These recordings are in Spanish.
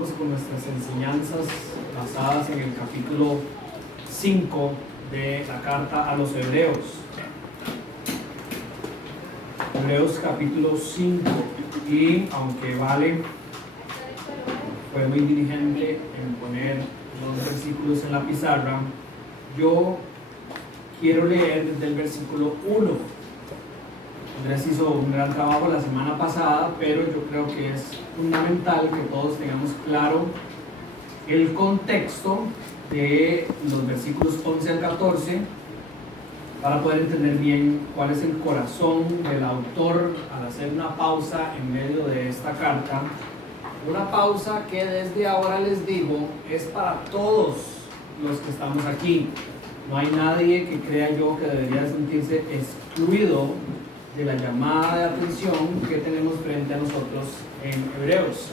Con nuestras enseñanzas basadas en el capítulo 5 de la carta a los Hebreos. Hebreos capítulo 5. Y aunque fue muy diligente en poner los versículos en la pizarra, yo quiero leer desde el versículo 1. Andrés hizo un gran trabajo la semana pasada, pero yo creo que es fundamental que todos tengamos claro el contexto de los versículos 11 al 14 para poder entender bien cuál es el corazón del autor al hacer una pausa en medio de esta carta. Una pausa que desde ahora les digo es para todos los que estamos aquí. No hay nadie que crea yo que debería sentirse excluido de la llamada de atención que tenemos frente a nosotros en Hebreos.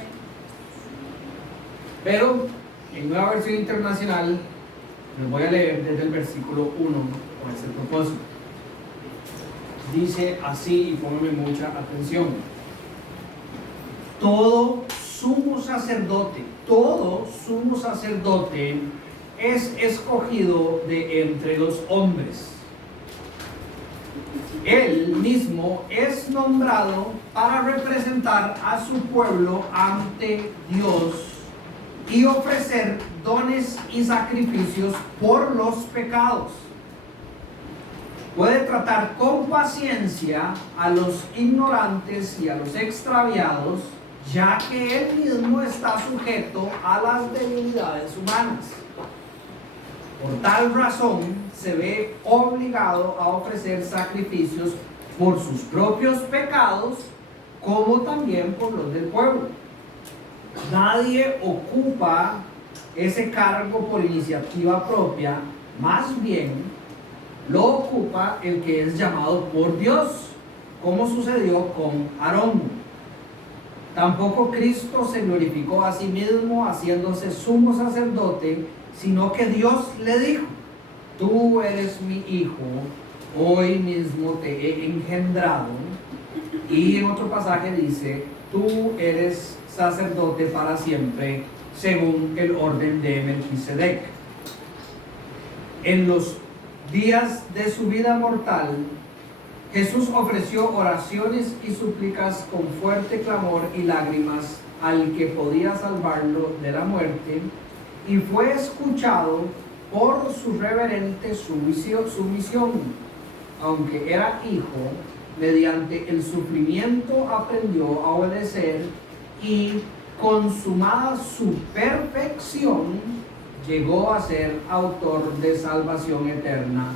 Pero en Nueva Versión Internacional les voy a leer desde el versículo 1 con ese propósito. Dice así, y pónganme mucha atención: todo sumo sacerdote es escogido de entre los hombres. Él mismo es nombrado para representar a su pueblo ante Dios y ofrecer dones y sacrificios por los pecados. Puede tratar con paciencia a los ignorantes y a los extraviados, ya que él mismo está sujeto a las debilidades humanas. Por tal razón, se ve obligado a ofrecer sacrificios por sus propios pecados, como también por los del pueblo. Nadie ocupa ese cargo por iniciativa propia, más bien lo ocupa el que es llamado por Dios, como sucedió con Aarón. Tampoco Cristo se glorificó a sí mismo haciéndose sumo sacerdote, sino que Dios le dijo: tú eres mi hijo, hoy mismo te he engendrado. Y en otro pasaje dice: tú eres sacerdote para siempre, según el orden de Melquisedec. En los días de su vida mortal, Jesús ofreció oraciones y súplicas con fuerte clamor y lágrimas al que podía salvarlo de la muerte, y fue escuchado por su reverente sumisión. Aunque era hijo, mediante el sufrimiento aprendió a obedecer, y consumada su perfección, llegó a ser autor de salvación eterna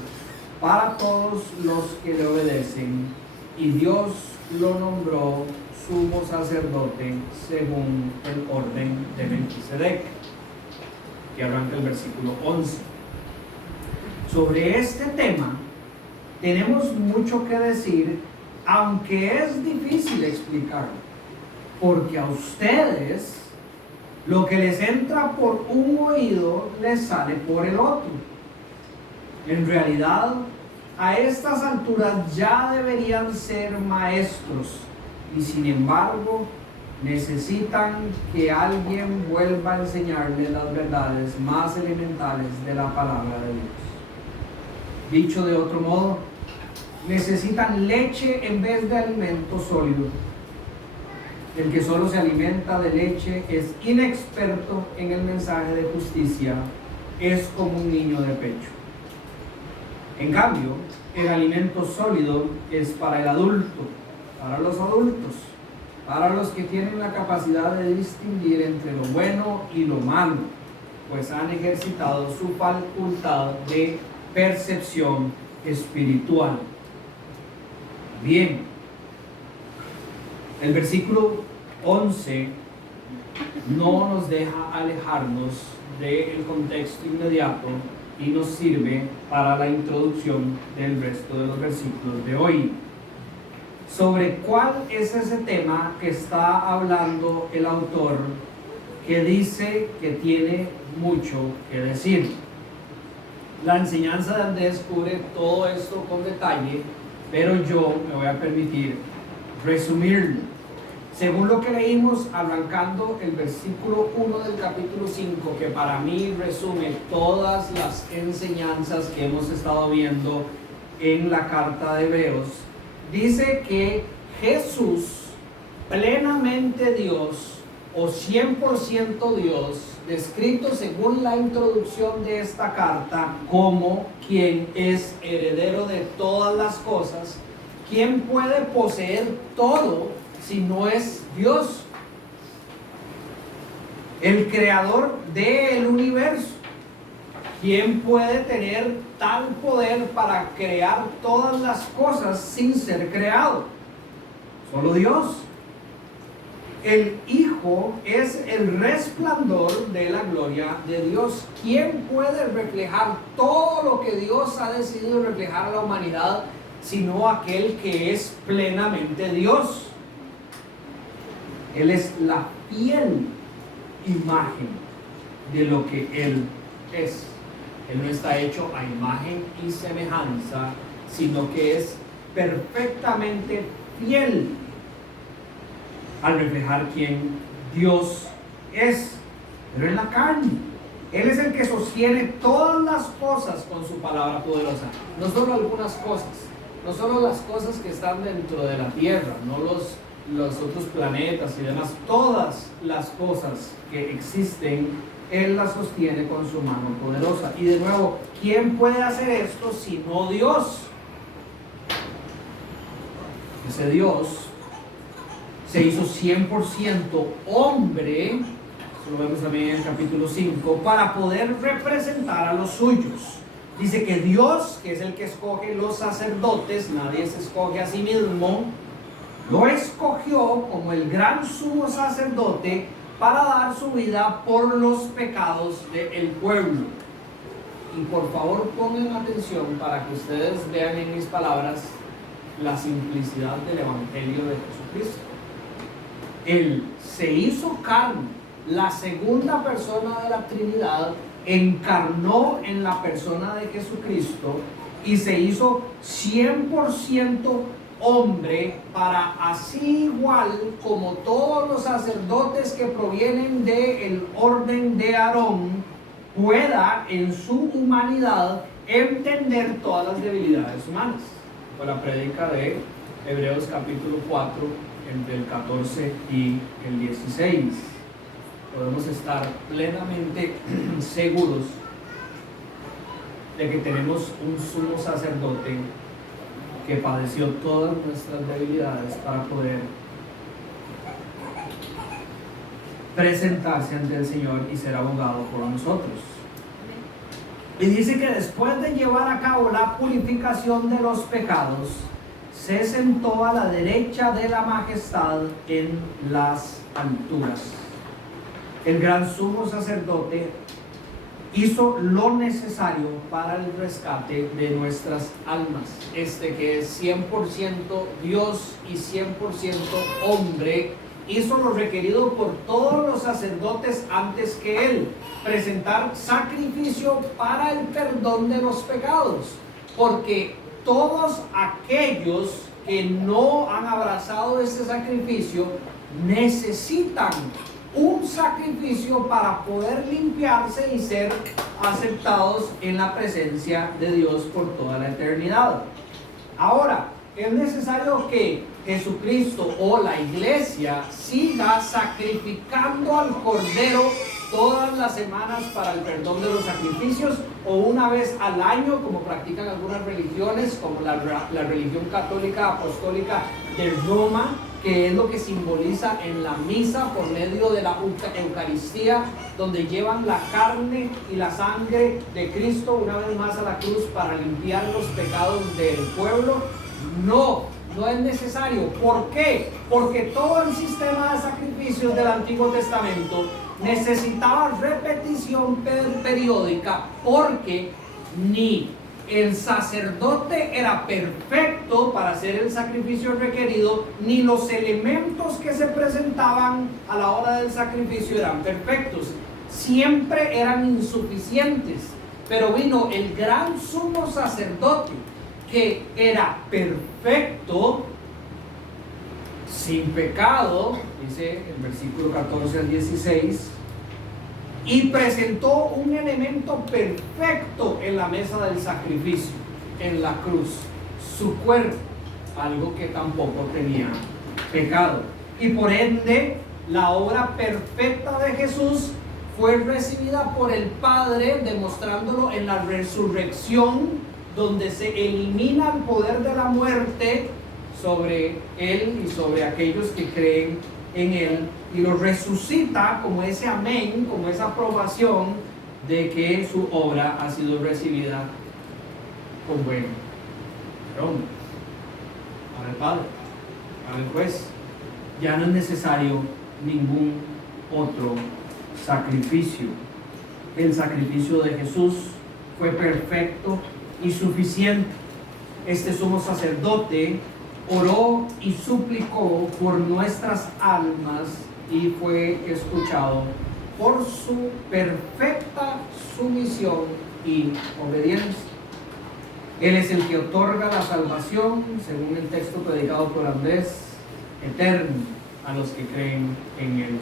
para todos los que le obedecen, y Dios lo nombró sumo sacerdote según el orden de Melquisedec, que arranca el versículo 11. Sobre este tema tenemos mucho que decir, aunque es difícil explicarlo, porque a ustedes lo que les entra por un oído les sale por el otro. En realidad, a estas alturas ya deberían ser maestros, y sin embargo necesitan que alguien vuelva a enseñarles las verdades más elementales de la palabra de Dios. Dicho de otro modo, necesitan leche en vez de alimento sólido. El que solo se alimenta de leche es inexperto en el mensaje de justicia, es como un niño de pecho. En cambio, el alimento sólido es para el adulto, para los adultos, para los que tienen la capacidad de distinguir entre lo bueno y lo malo, pues han ejercitado su facultad de percepción espiritual. Bien, el versículo 11 no nos deja alejarnos del contexto inmediato y nos sirve para la introducción del resto de los versículos de hoy. ¿Sobre cuál es ese tema que está hablando el autor, que dice que tiene mucho que decir? La enseñanza de Andrés cubre todo esto con detalle, pero yo me voy a permitir resumirlo. Según lo que leímos arrancando el versículo 1 del capítulo 5, que para mí resume todas las enseñanzas que hemos estado viendo en la carta de Hebreos, dice que Jesús, plenamente Dios o 100% Dios, descrito según la introducción de esta carta como quien es heredero de todas las cosas, quien puede poseer todo si no es Dios, el creador del universo. ¿Quién puede tener tal poder para crear todas las cosas sin ser creado? Solo Dios. El Hijo es el resplandor de la gloria de Dios. ¿Quién puede reflejar todo lo que Dios ha decidido reflejar a la humanidad sino aquel que es plenamente Dios? Él es la fiel imagen de lo que Él es. Él no está hecho a imagen y semejanza, sino que es perfectamente fiel al reflejar quién Dios es, pero en la carne. Él es el que sostiene todas las cosas con su palabra poderosa, no solo algunas cosas, no solo las cosas que están dentro de la tierra, no los otros planetas y demás, todas las cosas que existen, Él las sostiene con su mano poderosa. Y de nuevo, ¿quién puede hacer esto sino Dios? Ese Dios se hizo 100% hombre, eso lo vemos también en el capítulo 5, para poder representar a los suyos. Dice que Dios, que es el que escoge los sacerdotes, nadie se escoge a sí mismo, lo escogió como el gran sumo sacerdote para dar su vida por los pecados del pueblo. Y por favor pongan atención para que ustedes vean en mis palabras la simplicidad del Evangelio de Jesucristo. Él se hizo carne, la segunda persona de la Trinidad encarnó en la persona de Jesucristo y se hizo 100% hombre, para así igual como todos los sacerdotes que provienen del orden de Aarón, pueda en su humanidad entender todas las debilidades humanas. Fue la prédica de Hebreos capítulo 4, entre el 14 y el 16. Podemos estar plenamente seguros de que tenemos un sumo sacerdote que padeció todas nuestras debilidades para poder presentarse ante el Señor y ser abogado por nosotros. Y dice que después de llevar a cabo la purificación de los pecados, se sentó a la derecha de la majestad en las alturas. El gran sumo sacerdote hizo lo necesario para el rescate de nuestras almas. Este que es 100% Dios y 100% hombre, hizo lo requerido por todos los sacerdotes antes que él: presentar sacrificio para el perdón de los pecados, porque todos aquellos que no han abrazado este sacrificio necesitan un sacrificio para poder limpiarse y ser aceptados en la presencia de Dios por toda la eternidad. Ahora, es necesario que Jesucristo o la iglesia siga sacrificando al Cordero todas las semanas para el perdón de los sacrificios, o una vez al año, como practican algunas religiones, como la religión católica apostólica de Roma, que es lo que simboliza en la misa por medio de la Eucaristía, donde llevan la carne y la sangre de Cristo una vez más a la cruz para limpiar los pecados del pueblo. No es necesario. ¿Por qué? Porque todo el sistema de sacrificios del Antiguo Testamento necesitaba repetición periódica, porque ni el sacerdote era perfecto para hacer el sacrificio requerido, ni los elementos que se presentaban a la hora del sacrificio eran perfectos. Siempre eran insuficientes. Pero vino el gran sumo sacerdote, que era perfecto, sin pecado, dice el versículo 14 al 16, y presentó un elemento perfecto en la mesa del sacrificio, en la cruz, su cuerpo, algo que tampoco tenía pecado. Y por ende, la obra perfecta de Jesús fue recibida por el Padre, demostrándolo en la resurrección, donde se elimina el poder de la muerte sobre él y sobre aquellos que creen en él, y lo resucita como ese amén, como esa aprobación de que su obra ha sido recibida con buen nombre para el Padre, para el juez. Ya no es necesario ningún otro sacrificio. El sacrificio de Jesús fue perfecto y suficiente. Este sumo sacerdote oró y suplicó por nuestras almas y fue escuchado por su perfecta sumisión y obediencia. Él es el que otorga la salvación, según el texto predicado por Andrés, eterno a los que creen en él.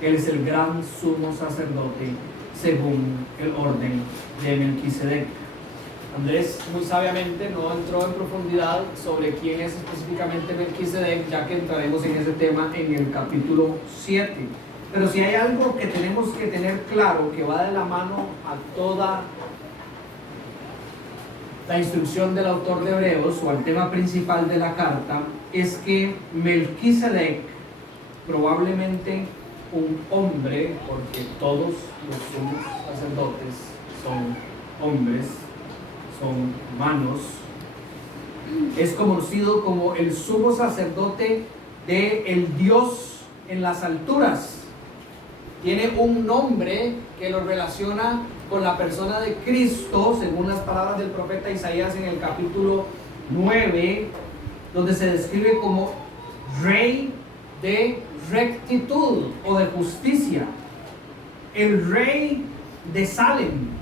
Él es el gran sumo sacerdote según el orden de Melquisedec. Andrés muy sabiamente no entró en profundidad sobre quién es específicamente Melquisedec, ya que entraremos en ese tema en el capítulo 7. Pero si hay algo que tenemos que tener claro, que va de la mano a toda la instrucción del autor de Hebreos, o al tema principal de la carta, es que Melquisedec, probablemente un hombre, porque todos los sumos sacerdotes son hombres, son humanos, es conocido como el sumo sacerdote del Dios en las alturas. Tiene un nombre que lo relaciona con la persona de Cristo, según las palabras del profeta Isaías en el capítulo 9, donde se describe como Rey de rectitud o de justicia, el Rey de Salem,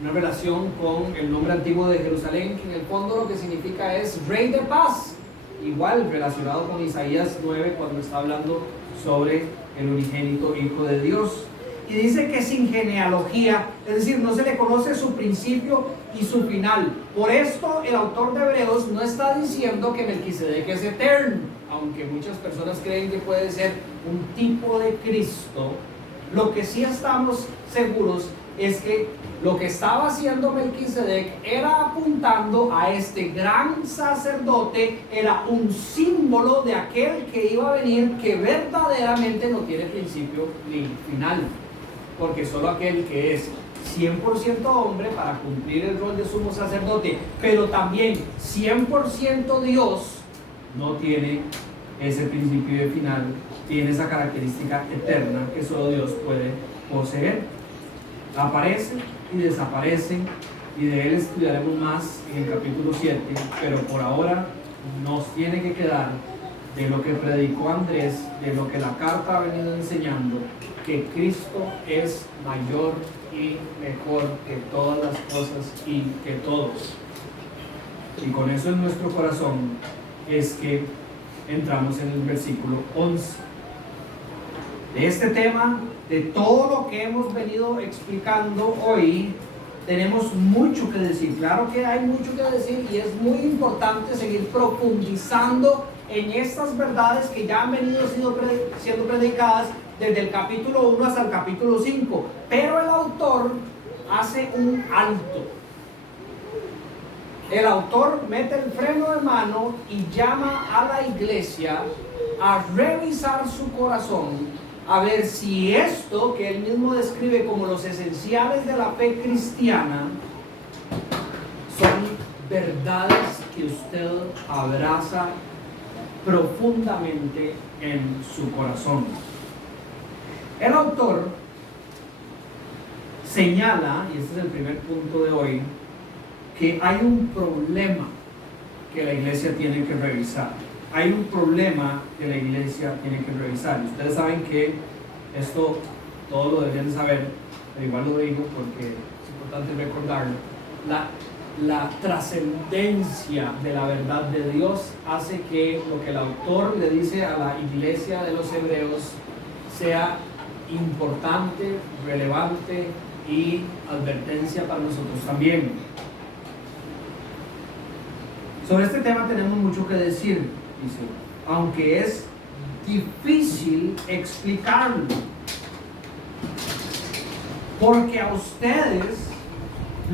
una relación con el nombre antiguo de Jerusalén, que en el fondo lo que significa es Rey de paz, igual relacionado con Isaías 9 cuando está hablando sobre el unigénito Hijo de Dios. Y dice que sin genealogía, es decir, no se le conoce su principio y su final. Por esto el autor de Hebreos no está diciendo que Melquisedec es eterno, aunque muchas personas creen que puede ser un tipo de Cristo. Lo que sí estamos seguros es que lo que estaba haciendo Melquisedec era apuntando a este gran sacerdote, era un símbolo de aquel que iba a venir, que verdaderamente no tiene principio ni final, porque solo aquel que es 100% hombre para cumplir el rol de sumo sacerdote, pero también 100% Dios, no tiene ese principio y final, tiene esa característica eterna que solo Dios puede poseer. Aparece y desaparece, y de él estudiaremos más en el capítulo 7, pero por ahora nos tiene que quedar de lo que predicó Andrés, de lo que la carta ha venido enseñando, que Cristo es mayor y mejor que todas las cosas y que todos. Y con eso en nuestro corazón es que entramos en el versículo 11. De este tema, de todo lo que hemos venido explicando hoy, tenemos mucho que decir. Claro que hay mucho que decir y es muy importante seguir profundizando en estas verdades que ya han venido siendo predicadas desde el capítulo 1 hasta el capítulo 5. Pero el autor hace un alto. El autor mete el freno de mano y llama a la iglesia a revisar su corazón, a ver si esto que él mismo describe como los esenciales de la fe cristiana son verdades que usted abraza profundamente en su corazón. El autor señala, y este es el primer punto de hoy, que hay un problema que la iglesia tiene que revisar. Hay un problema que la iglesia tiene que revisar. Y ustedes saben que esto todos lo deberían saber, pero igual lo digo porque es importante recordarlo. la trascendencia de la verdad de Dios hace que lo que el autor le dice a la iglesia de los hebreos sea importante, relevante y advertencia para nosotros también. Sobre este tema tenemos mucho que decir, dice, aunque es difícil explicarlo, porque a ustedes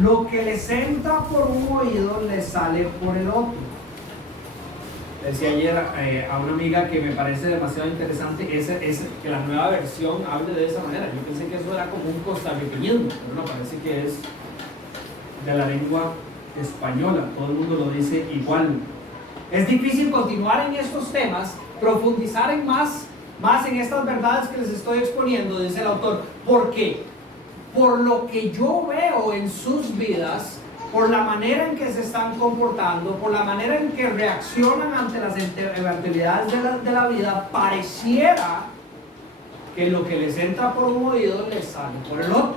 lo que les entra por un oído les sale por el otro. Decía ayer a una amiga que me parece demasiado interesante que la nueva versión hable de esa manera. Yo pensé que eso era como un costarriqueñismo, pero no, parece que es de la lengua española. Todo el mundo lo dice igual. Es difícil continuar en estos temas, profundizar en más en estas verdades que les estoy exponiendo, dice el autor. ¿Por qué? Por lo que yo veo en sus vidas, por la manera en que se están comportando, por la manera en que reaccionan ante las eventualidades de la vida, pareciera que lo que les entra por un oído les sale por el otro.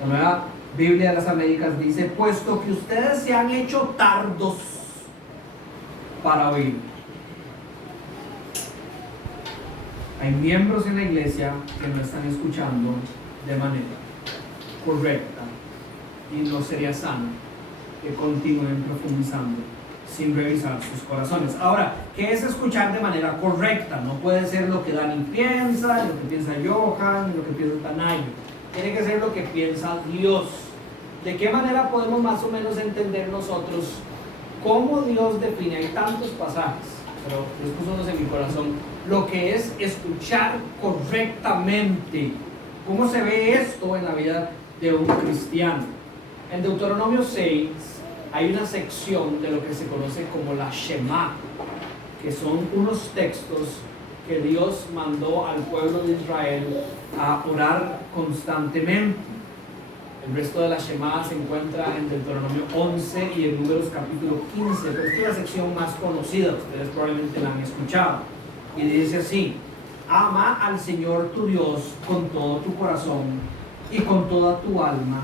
La Nueva Biblia de las Américas dice, puesto que ustedes se han hecho tardos para oír. Hay miembros en la iglesia que no están escuchando de manera correcta y no sería sano que continúen profundizando sin revisar sus corazones. Ahora, ¿qué es escuchar de manera correcta? No puede ser lo que Dani piensa, lo que piensa Johan, lo que piensa Tanayo. Tiene que ser lo que piensa Dios. ¿De qué manera podemos más o menos entender nosotros cómo Dios define? Hay tantos pasajes, pero Dios puso unos en mi corazón. Lo que es escuchar correctamente. ¿Cómo se ve esto en la vida de un cristiano? En Deuteronomio 6 hay una sección de lo que se conoce como la Shema, que son unos textos que Dios mandó al pueblo de Israel a orar constantemente. El resto de la Shema se encuentra en Deuteronomio 11 y en Números capítulo 15, pero esta es la sección más conocida, ustedes probablemente la han escuchado. Y dice así: ama al Señor tu Dios con todo tu corazón y con toda tu alma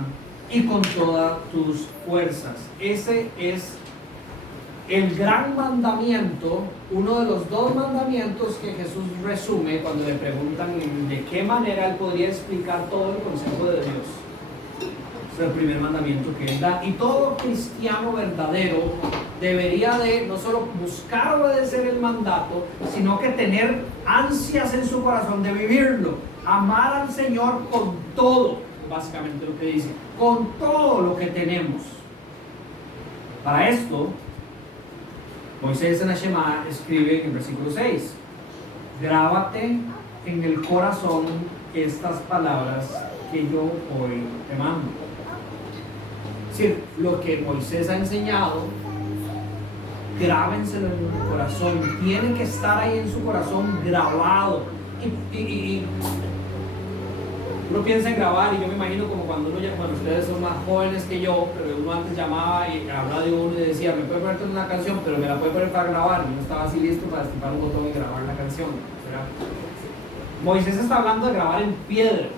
y con todas tus fuerzas. Ese es el gran mandamiento, uno de los dos mandamientos que Jesús resume cuando le preguntan de qué manera él podría explicar todo el consejo de Dios. Es el primer mandamiento que él da, y todo cristiano verdadero debería de no solo buscar obedecer el mandato, sino que tener ansias en su corazón de vivirlo. Amar al Señor con todo, básicamente lo que dice, con todo lo que tenemos. Para esto, Moisés en la Shema escribe en el versículo 6: grábate en el corazón estas palabras que yo hoy te mando. Es decir, lo que Moisés ha enseñado, grábenselo en el corazón, tiene que estar ahí en su corazón grabado. Y uno piensa en grabar, y yo me imagino como cuando ustedes son más jóvenes que yo, pero uno antes llamaba y hablaba de uno y decía, me puede ponerte una canción, pero me la puede poner para grabar, y uno estaba así listo para estipar un botón y grabar la canción, ¿verdad? Moisés está hablando de grabar en piedra,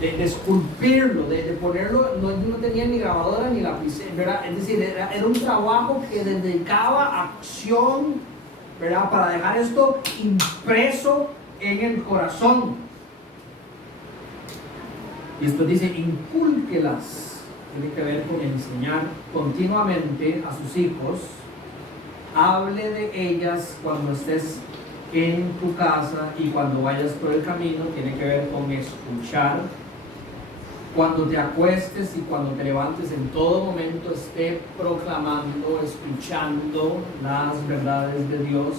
de esculpirlo, de ponerlo. No tenía ni grabadora ni lapicera, ¿verdad? Es decir, era un trabajo que dedicaba acción, ¿verdad? Para dejar esto impreso en el corazón. Y esto dice, incúlquelas. Tiene que ver con enseñar continuamente a sus hijos. Hable de ellas cuando estés en tu casa y cuando vayas por el camino. Tiene que ver con escuchar. Cuando te acuestes y cuando te levantes, en todo momento esté proclamando, escuchando las verdades de Dios.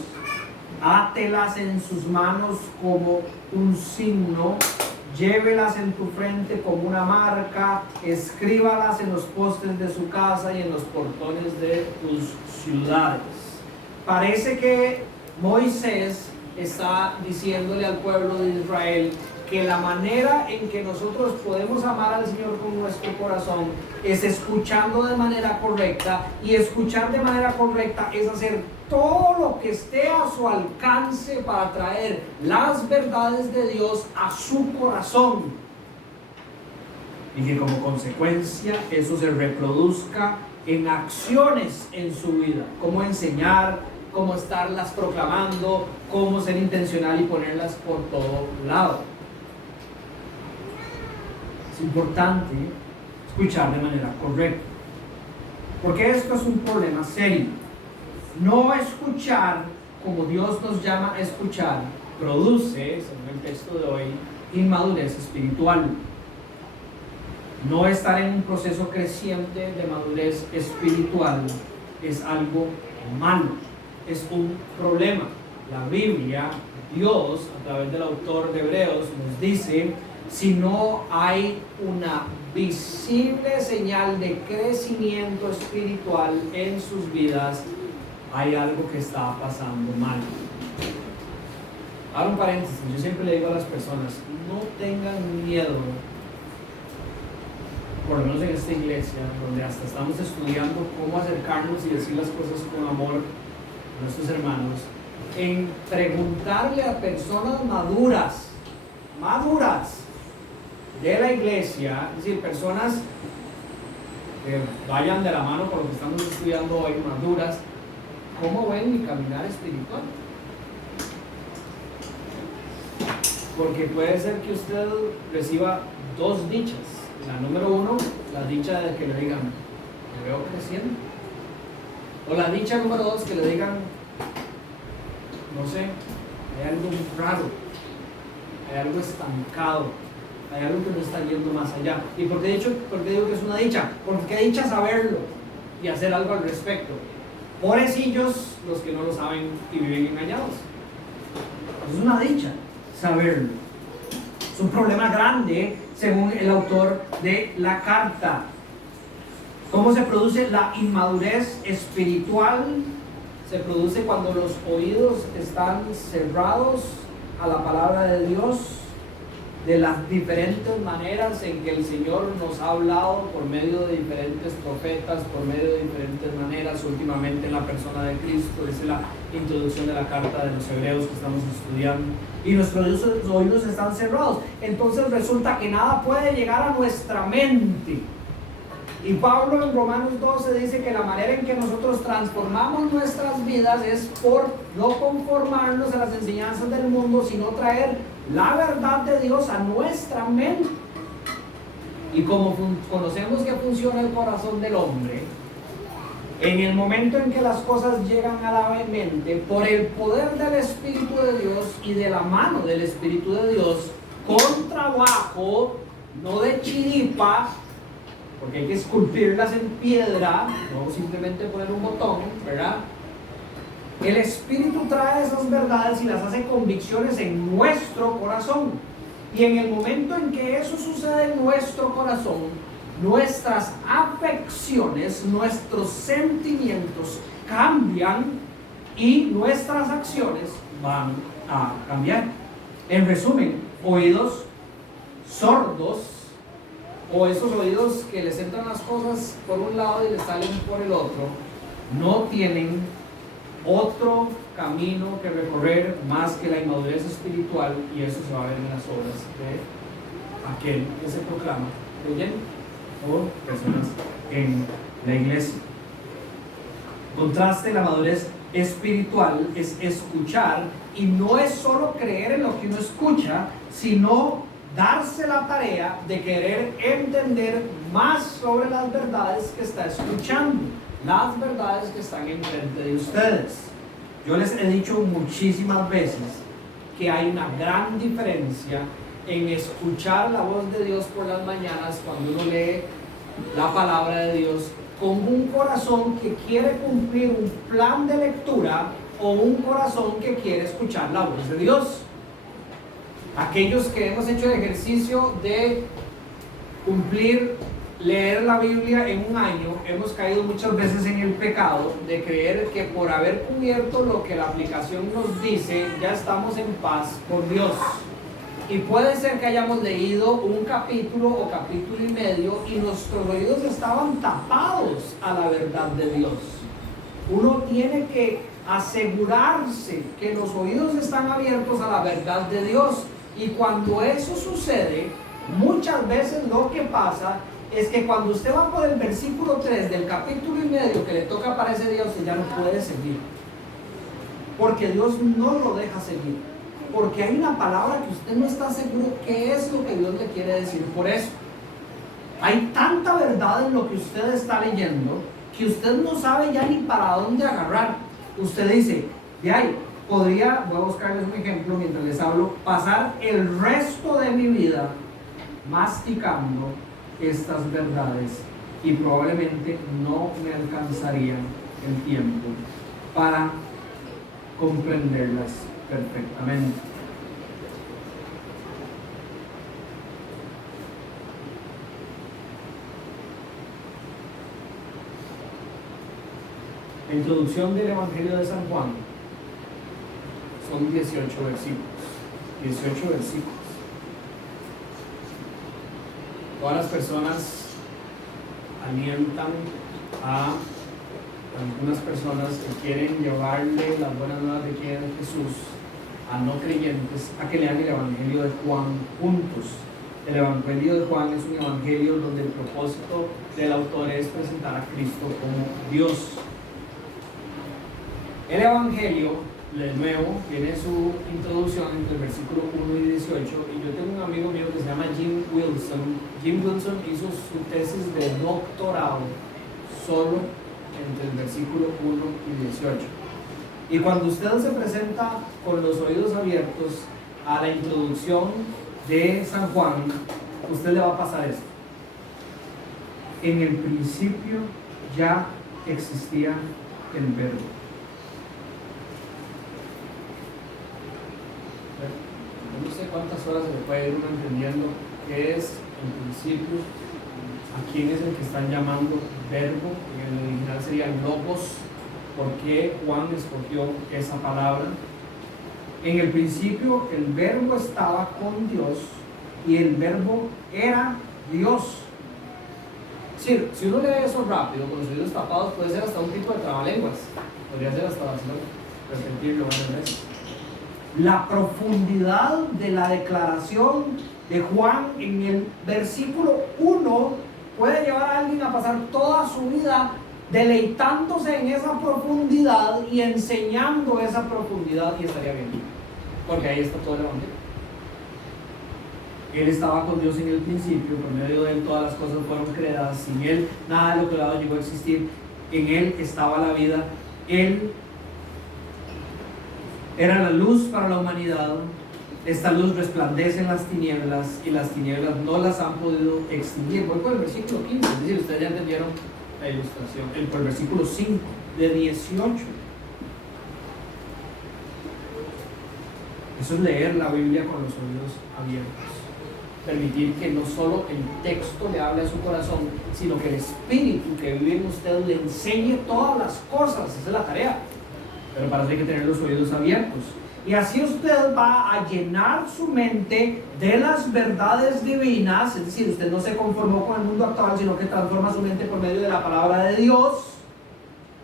Átelas en sus manos como un signo, llévelas en tu frente como una marca, escríbalas en los postes de su casa y en los portones de tus ciudades. Parece que Moisés está diciéndole al pueblo de Israel que la manera en que nosotros podemos amar al Señor con nuestro corazón es escuchando de manera correcta, y escuchar de manera correcta es hacer todo lo que esté a su alcance para traer las verdades de Dios a su corazón. y que como consecuencia eso se reproduzca en acciones en su vida, cómo enseñar, cómo estarlas proclamando, cómo ser intencional y ponerlas por todo lado. Es importante escuchar de manera correcta, porque esto es un problema serio. No escuchar como Dios nos llama a escuchar produce, según el texto de hoy, inmadurez espiritual. No estar en un proceso creciente de madurez espiritual es algo malo, es un problema. La Biblia, Dios, a través del autor de Hebreos, nos dice: si no hay una visible señal de crecimiento espiritual en sus vidas, hay algo que está pasando mal. Hago un paréntesis, yo siempre le digo a las personas: no tengan miedo, por lo menos en esta iglesia, donde hasta estamos estudiando cómo acercarnos y decir las cosas con amor a nuestros hermanos, en preguntarle a personas maduras de la iglesia, es decir, personas que vayan de la mano con lo que estamos estudiando hoy, maduras, ¿cómo ven mi caminar espiritual? Porque puede ser que usted reciba dos dichas. La número uno, la dicha de que le digan: me veo creciendo. O la dicha número dos, que le digan: no sé, hay algo raro, hay algo estancado, hay algo que no está yendo más allá. ¿Y por qué digo que es una dicha? Porque qué dicha saberlo y hacer algo al respecto. Pobrecillos los que no lo saben y viven engañados. Es una dicha saberlo. Es un problema grande, según el autor de la carta. ¿Cómo se produce la inmadurez espiritual? Se produce cuando los oídos están cerrados a la palabra de Dios, de las diferentes maneras en que el Señor nos ha hablado por medio de diferentes profetas, por medio de diferentes maneras, últimamente en la persona de Cristo. Esa es la introducción de la carta de los Hebreos que estamos estudiando. Y nuestros oídos están cerrados. Entonces resulta que nada puede llegar a nuestra mente. Y Pablo en Romanos 12 dice que la manera en que nosotros transformamos nuestras vidas es por no conformarnos a las enseñanzas del mundo, sino traer la verdad de Dios a nuestra mente. Y como conocemos que funciona el corazón del hombre, en el momento en que las cosas llegan a la mente, por el poder del Espíritu de Dios y de la mano del Espíritu de Dios, con trabajo, no de chiripa, porque hay que esculpirlas en piedra, no simplemente poner un botón, ¿verdad? El Espíritu trae esas verdades y las hace convicciones en nuestro corazón. Y en el momento en que eso sucede en nuestro corazón, nuestras afecciones, nuestros sentimientos cambian y nuestras acciones van a cambiar. En resumen, oídos sordos, o esos oídos que les entran las cosas por un lado y les salen por el otro, no tienen otro camino que recorrer más que la inmadurez espiritual, y eso se va a ver en las obras de aquel que se proclama creyente o personas en la iglesia. Contraste: la madurez espiritual es escuchar, y no es solo creer en lo que uno escucha, sino darse la tarea de querer entender más sobre las verdades que está escuchando, las verdades que están enfrente de ustedes. Yo les he dicho muchísimas veces que hay una gran diferencia en escuchar la voz de Dios por las mañanas cuando uno lee la palabra de Dios con un corazón que quiere cumplir un plan de lectura, o un corazón que quiere escuchar la voz de Dios. Aquellos que hemos hecho el ejercicio de leer la Biblia en un año, hemos caído muchas veces en el pecado de creer que por haber cubierto lo que la aplicación nos dice, ya estamos en paz con Dios. Y puede ser que hayamos leído un capítulo o capítulo y medio y nuestros oídos estaban tapados a la verdad de Dios. Uno tiene que asegurarse que los oídos están abiertos a la verdad de Dios. Y cuando eso sucede, Muchas veces lo que pasa es que cuando usted va por el versículo 3 del capítulo y medio que le toca para ese día, usted ya no puede seguir. Porque Dios no lo deja seguir. Porque hay una palabra que usted no está seguro qué es lo que Dios le quiere decir. Por eso, hay tanta verdad en lo que usted está leyendo que usted no sabe ya ni para dónde agarrar. Usted dice, de ahí, voy a buscarles un ejemplo mientras les hablo, pasar el resto de mi vida masticando estas verdades y probablemente no me alcanzaría el tiempo para comprenderlas perfectamente. La introducción del Evangelio de San Juan son 18 versículos. 18 versículos. Todas las personas alientan a algunas personas que quieren llevarle las buenas nuevas de quién es Jesús a no creyentes a que lean el Evangelio de Juan juntos. El Evangelio de Juan es un evangelio donde el propósito del autor es presentar a Cristo como Dios. El Evangelio, de nuevo, tiene su introducción entre el versículo 1 y 18, y yo tengo un amigo mío que se llama Jim Wilson. Jim Wilson hizo su tesis de doctorado solo entre el versículo 1 y 18. Y cuando usted se presenta con los oídos abiertos a la introducción de San Juan, usted le va a pasar esto. En el principio ya existía el verbo. No sé cuántas horas se le puede ir uno entendiendo qué es en principio, a quién es el que están llamando verbo, en el original sería logos, por qué Juan escogió esa palabra. En el principio el verbo estaba con Dios y el verbo era Dios. Sí, si uno lee eso rápido, con los oídos tapados, puede ser hasta un tipo de trabalenguas, podría ser hasta repetirlo varias veces. La profundidad de la declaración de Juan en el versículo 1 puede llevar a alguien a pasar toda su vida deleitándose en esa profundidad y enseñando esa profundidad, y estaría bien, porque ahí está todo el evangelio. Él estaba con Dios en el principio, por medio de él todas las cosas fueron creadas, sin él nada de lo creado llegó a existir, en él estaba la vida, él era la luz para la humanidad. Esta luz resplandece en las tinieblas y las tinieblas no las han podido extinguir. Voy por el versículo 15, es decir, ustedes ya entendieron la ilustración. Por el versículo 5 de 18. Eso es leer la Biblia con los oídos abiertos. Permitir que no solo el texto le hable a su corazón, sino que el Espíritu que vive en usted le enseñe todas las cosas. Esa es la tarea. Pero para eso hay que tener los oídos abiertos. Y así usted va a llenar su mente de las verdades divinas, es decir, usted no se conformó con el mundo actual, sino que transforma su mente por medio de la palabra de Dios.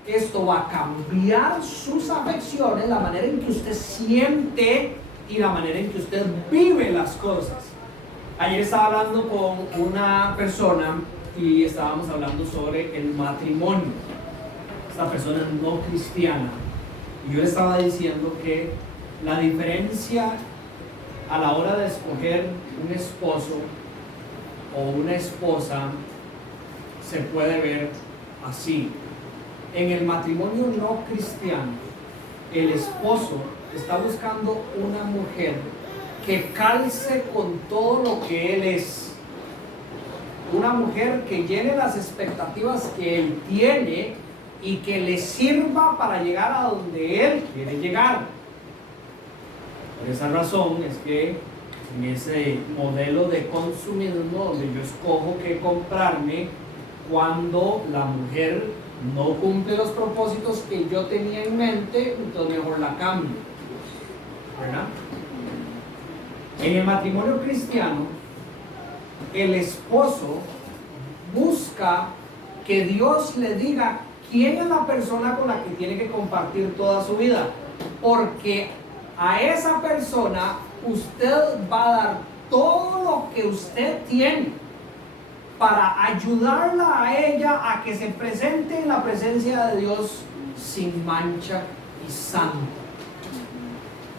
Esto va a cambiar sus afecciones, la manera en que usted siente y la manera en que usted vive las cosas. Ayer estaba hablando con una persona y estábamos hablando sobre el matrimonio. Esta persona no cristiana. Y yo le estaba diciendo que la diferencia a la hora de escoger un esposo o una esposa se puede ver así. En el matrimonio no cristiano, el esposo está buscando una mujer que calce con todo lo que él es. Una mujer que llene las expectativas que él tiene y que le sirva para llegar a donde él quiere llegar. Por esa razón es que en ese modelo de consumismo donde yo escojo qué comprarme, cuando la mujer no cumple los propósitos que yo tenía en mente, entonces mejor la cambio, ¿verdad? En el matrimonio cristiano, el esposo busca que Dios le diga quién es la persona con la que tiene que compartir toda su vida, porque a esa persona usted va a dar todo lo que usted tiene para ayudarla a ella a que se presente en la presencia de Dios sin mancha y santa.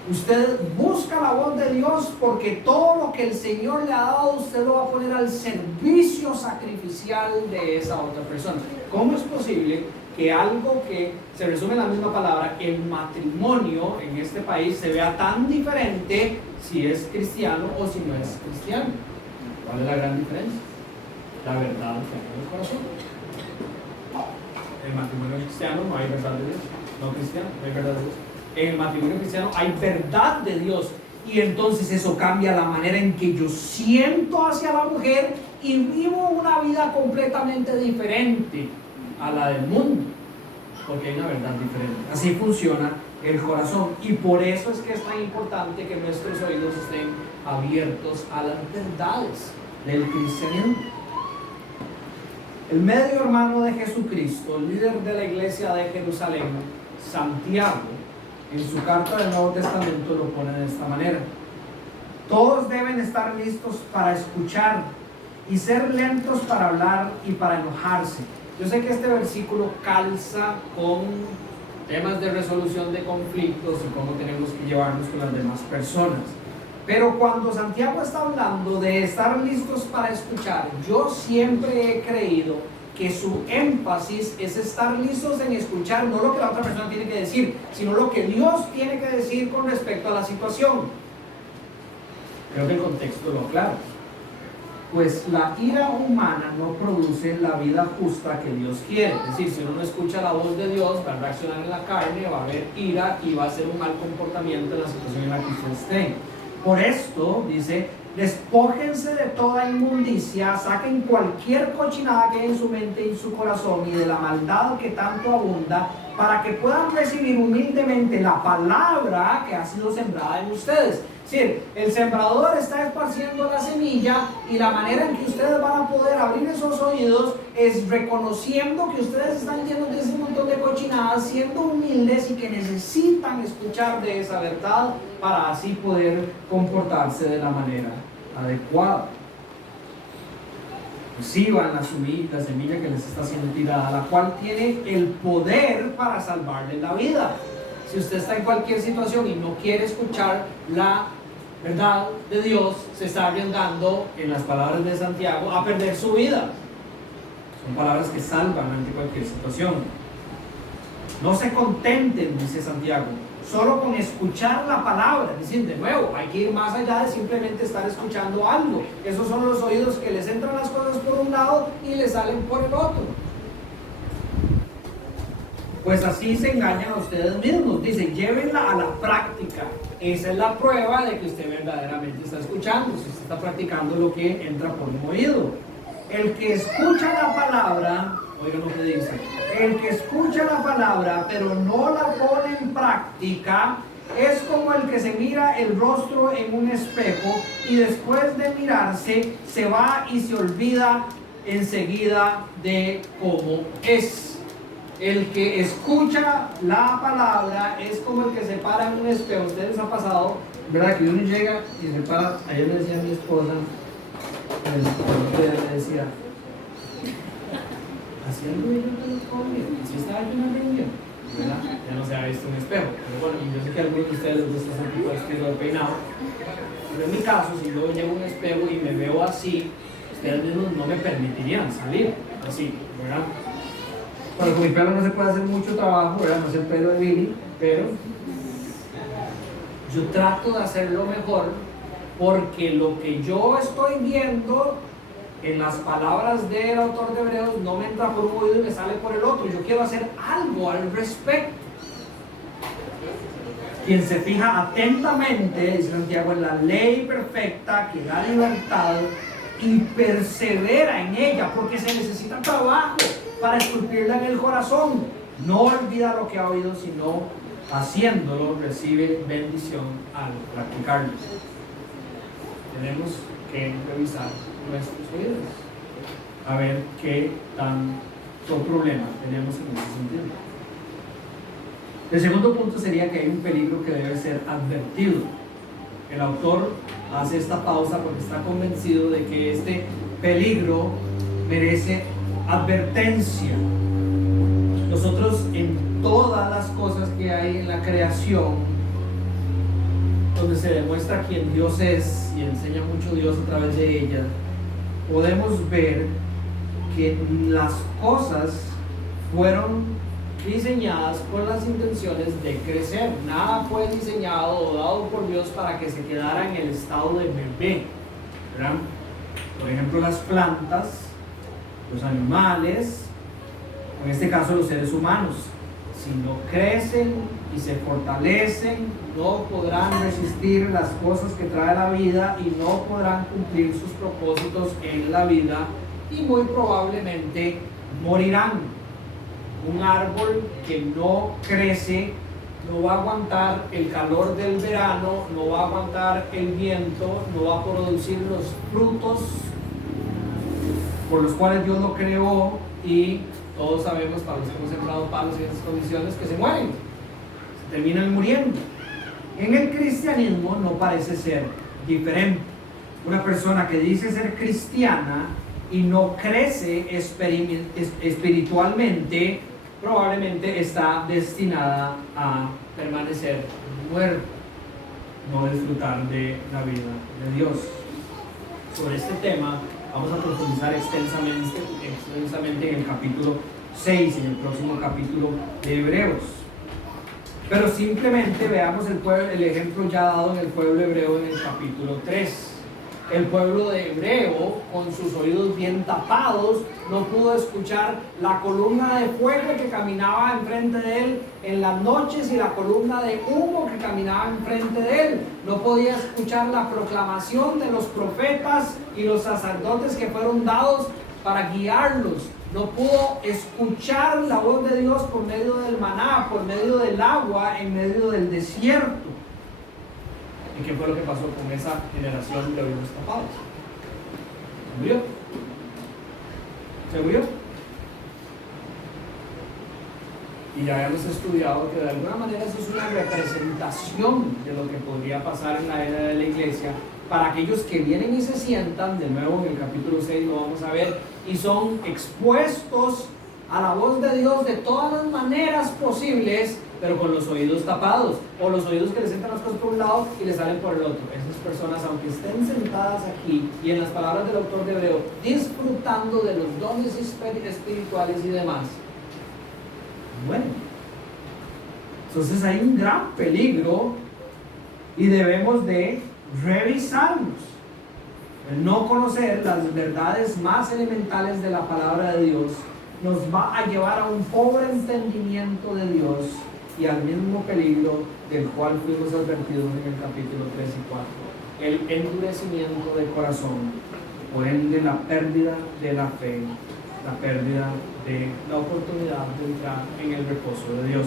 Usted busca la voz de Dios porque todo lo que el Señor le ha dado, usted lo va a poner al servicio sacrificial de esa otra persona. ¿Cómo es posible que algo que se resume en la misma palabra, el matrimonio en este país, se vea tan diferente si es cristiano o si no es cristiano? ¿Cuál es la gran diferencia? La verdad que hay en el corazón. En el matrimonio cristiano no hay verdad de Dios, no cristiano, no hay verdad de Dios. En el matrimonio cristiano hay verdad de Dios, y entonces eso cambia la manera en que yo siento hacia la mujer y vivo una vida completamente diferente a la del mundo, porque hay una verdad diferente. Así funciona el corazón, y por eso es que es tan importante que nuestros oídos estén abiertos a las verdades del cristianismo. El medio hermano de Jesucristo, el líder de la iglesia de Jerusalén, Santiago, en su carta del Nuevo Testamento lo pone de esta manera: todos deben estar listos para escuchar y ser lentos para hablar y para enojarse. Yo sé que este versículo calza con temas de resolución de conflictos y cómo tenemos que llevarnos con las demás personas. Pero cuando Santiago está hablando de estar listos para escuchar, yo siempre he creído que su énfasis es estar listos en escuchar no lo que la otra persona tiene que decir, sino lo que Dios tiene que decir con respecto a la situación. Creo que el contexto lo aclara. Pues la ira humana no produce la vida justa que Dios quiere. Es decir, si uno no escucha la voz de Dios, va a reaccionar en la carne, va a haber ira y va a ser un mal comportamiento en la situación en la que usted esté. Por esto, dice, despójense de toda inmundicia, saquen cualquier cochinada que hay en su mente y en su corazón y de la maldad que tanto abunda, para que puedan recibir humildemente la palabra que ha sido sembrada en ustedes. Es decir, el sembrador está esparciendo la semilla, y la manera en que ustedes van a poder abrir esos oídos es reconociendo que ustedes están llenos de ese montón de cochinadas, siendo humildes y que necesitan escuchar de esa verdad para así poder comportarse de la manera adecuada. Reciban la semilla que les está siendo tirada, la cual tiene el poder para salvarles la vida. Si usted está en cualquier situación y no quiere escuchar la verdad de Dios, se está arriesgando, en las palabras de Santiago, a perder su vida. Son palabras que salvan ante cualquier situación. No se contenten, dice Santiago, solo con escuchar la palabra. Es decir, de nuevo, hay que ir más allá de simplemente estar escuchando algo. Esos son los oídos que les entran las cosas por un lado y les salen por el otro. Pues así se engañan a ustedes mismos. Dicen, llévenla a la práctica. Esa es la prueba de que usted verdaderamente está escuchando, si usted está practicando lo que entra por un oído. El que escucha la palabra, oigan lo que dice, el que escucha la palabra pero no la pone en práctica, es como el que se mira el rostro en un espejo y después de mirarse se va y se olvida enseguida de cómo es. El que escucha la palabra es como el que se para en un espejo. ¿Ustedes ha pasado, verdad, que uno llega y se para? Ayer le decía a mi esposa, le decía, haciendo yo te lo puedo ver, si estaba yo en una reunión, ¿verdad? Ya no se ha visto un espejo. Pero bueno, y yo sé que a algunos de ustedes les gusta ese tipo de estilo de peinado, pero en mi caso, si yo llego a un espejo y me veo así, ustedes mismos no me permitirían salir así, ¿verdad? Bueno, con mi pelo no se puede hacer mucho trabajo, ¿verdad? No es el pelo de Billy, pero yo trato de hacerlo mejor, porque lo que yo estoy viendo en las palabras del autor de Hebreos no me entra por un oído y me sale por el otro. Yo quiero hacer algo al respecto. Quien se fija atentamente, dice Santiago, en la ley perfecta que da libertad y persevera en ella, porque se necesita trabajo para esculpirla en el corazón. No olvida lo que ha oído, sino haciéndolo recibe bendición al practicarlo. Tenemos que revisar nuestros oídos, a ver qué tanto problema tenemos en ese sentido. El segundo punto sería que hay un peligro que debe ser advertido. El autor hace esta pausa porque está convencido de que este peligro merece advertencia. Nosotros, en todas las cosas que hay en la creación, donde se demuestra quién Dios es y enseña mucho Dios a través de ella, podemos ver que las cosas fueron diseñadas con las intenciones de crecer. Nada fue diseñado o dado por Dios para que se quedara en el estado de bebé, ¿verdad? Por ejemplo, las plantas, los animales, en este caso los seres humanos, si no crecen y se fortalecen, no podrán resistir las cosas que trae la vida y no podrán cumplir sus propósitos en la vida y muy probablemente morirán. Un árbol que no crece no va a aguantar el calor del verano, no va a aguantar el viento, no va a producir los frutos por los cuales Dios lo creó, y todos sabemos, para los que hemos sembrado palos en esas condiciones, que se mueren, se terminan muriendo. En el cristianismo no parece ser diferente. Una persona que dice ser cristiana y no crece espiritualmente, probablemente está destinada a permanecer muerta, no disfrutar de la vida de Dios. Sobre este tema vamos a profundizar extensamente en el capítulo 6, en el próximo capítulo de Hebreos. Pero simplemente veamos el ejemplo ya dado en el pueblo hebreo en el capítulo 3. El pueblo de Hebreo, con sus oídos bien tapados, no pudo escuchar la columna de fuego que caminaba enfrente de él en las noches y la columna de humo que caminaba enfrente de él. No podía escuchar la proclamación de los profetas y los sacerdotes que fueron dados para guiarlos. No pudo escuchar la voz de Dios por medio del maná, por medio del agua, en medio del desierto. ¿Y qué fue lo que pasó con esa generación de oídos tapados? ¿Se murió? ¿Se murió? Y ya hemos estudiado que de alguna manera eso es una representación de lo que podría pasar en la era de la iglesia para aquellos que vienen y se sientan, de nuevo en el capítulo 6 lo vamos a ver, y son expuestos a la voz de Dios de todas las maneras posibles, pero con los oídos tapados, o los oídos que les entran las cosas por un lado y les salen por el otro. Esas personas, aunque estén sentadas aquí, y en las palabras del autor de Hebreo, disfrutando de los dones espirituales y demás, bueno, entonces hay un gran peligro y debemos de revisarnos. El no conocer las verdades más elementales de la palabra de Dios nos va a llevar a un pobre entendimiento de Dios y al mismo peligro del cual fuimos advertidos en el capítulo 3 y 4, el endurecimiento de corazón, por ende la pérdida de la fe, la pérdida de la oportunidad de entrar en el reposo de Dios.